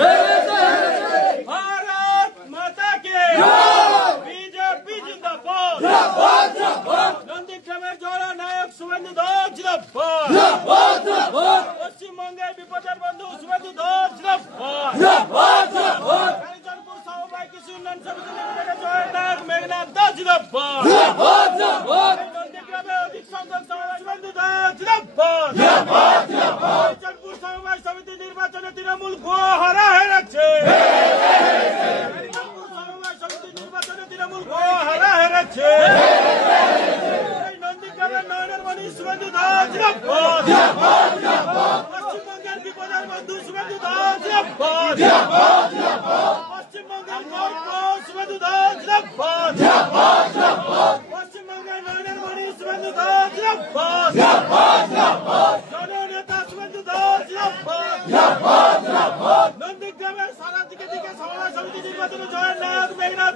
হেরেছে। ভারত মাতা কে বিজেপি জিন্দাবাদ। নন্দীগ্রামের জননায়ক শুভেন্দু দাস জিন্দাবাদ। পশ্চিমবঙ্গে বিপদের বন্ধু শুভেন্দু দাস জিন্দাবাদ। কালীচরণপুর সমবায় কৃষি উন্নয়ন সমিতি লিমিটেডের জননায়ক মেঘনাথ দাস জিন্দাবাদ। নন্দীগ্রামে অধিক সংখ্যক শুভেন্দু দাস জিন্দাবাদ। কালীচরণপুর সমবায় সমিতি নির্বাচনে তৃণমূল গোহারা হেরেছে। কালীচরণপুর সমবায় সমিতি নির্বাচনে তৃণমূল গোহারা হেরেছে। নন্দীগ্রামের নয়নের মণি শুভেন্দু দাস জিন্দাবাদ। পশ্চিমবঙ্গের বিপদের বন্ধু শুভেন্দু দাস জিন্দাবাদ। পশ্চিমবঙ্গের গর্ব শুভেন্দু দাস জিন্দাবাদ। পশ্চিমবঙ্গের নয়নের মণি শুভেন্দু দাস জিন্দাবাদ। জননেতা শুভেন্দু দাস জিন্দাবাদ। নন্দীগ্রামের সারা দিকে সমবায় সমিতি নির্বাচনে জননায়ক মেঘনাথ